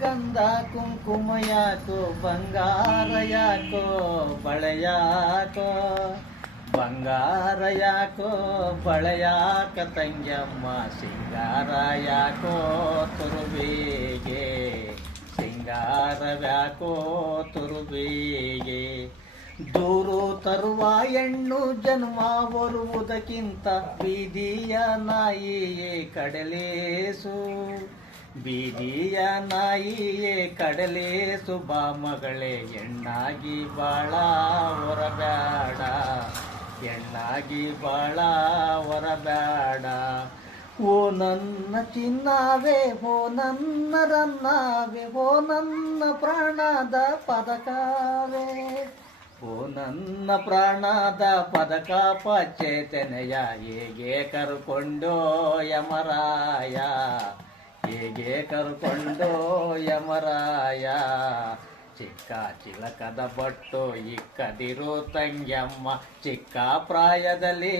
ಗಂಧ ಕುಂಕುಮ ಯಾಕೋ ಬಂಗಾರ ಯಾಕೋ ಬಳೆಯಾಕೋ ಬಂಗಾರ ಯಾಕೋ ಬಳೆಯಾಕ ತಂಗ್ಯಮ್ಮ ಸಿಂಗಾರ ಯಾಕೋ ತುರುಬಿಗೆ ಸಿಂಗಾರವ್ಯಾಕೋ ತುರುಬಿಗೆ ದೂರು ತರುವ ಹೆಣ್ಣು ಜನ್ಮ ಬರುವುದಕ್ಕಿಂತ ಬೀದಿಯ ನಾಯಿಯೇ ಕಡಲೇಸು ಬೀದಿಯ ನಾಯಿಯೇ ಕಡಲೇಸು ಬಾ ಮಗಳೇ ಹೆಣ್ಣಾಗಿ ಬಾಳ ಹೊರಬೇಡ ಹೆಣ್ಣಾಗಿ ಬಾಳ ಹೊರಬೇಡ ಓ ನನ್ನ ಚಿನ್ನವೇ ಓ ನನ್ನ ರನ್ನವೇ ಓ ನನ್ನ ಪ್ರಾಣದ ಪದಕವೇ ಓ ನನ್ನ ಪ್ರಾಣದ ಪದಕ ಪಚ್ಚೇತನೆಯ ಹೇಗೆ ಕರ್ಕೊಂಡೋ ಯಮರಾಯ ಹೇಗೆ ಕರ್ಕೊಂಡೋ ಯಮರಾಯ ಚಿಕ್ಕ ಚಿಲಕದ ಬಟ್ಟು ಇಕ್ಕದಿರು ತಂಗ್ಯಮ್ಮ ಚಿಕ್ಕ ಪ್ರಾಯದಲ್ಲಿ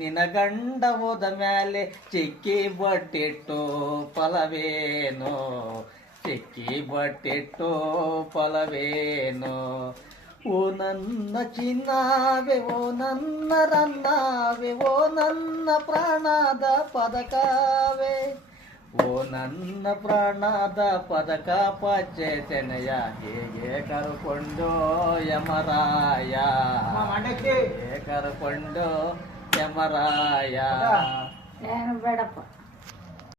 ನಿನ ಗಂಡ ಹೋದ ಮೇಲೆ ಚಿಕ್ಕಿ ಬಟ್ಟಿಟ್ಟು ಫಲವೇನು ಚಿಕ್ಕಿ ಬಟ್ಟಿಟ್ಟು ಫಲವೇನು ಓ ನನ್ನ ಚಿನ್ನವೇ ಓ ನನ್ನ ರನ್ನವೇ ಓ ನನ್ನ ಪ್ರಾಣದ ಪದಕವೇ ಓ ನನ್ನ ಪ್ರಾಣದ ಪದಕ ಪಚ್ಚೇತನೆಯ ಹೇಗೆ ಕರ್ಕೊಂಡು ಯಮರಾಯ ಹೇಗೆ ಕರ್ಕೊಂಡು ಯಮರಾಯ ಏನು ಬೇಡಪ್ಪ.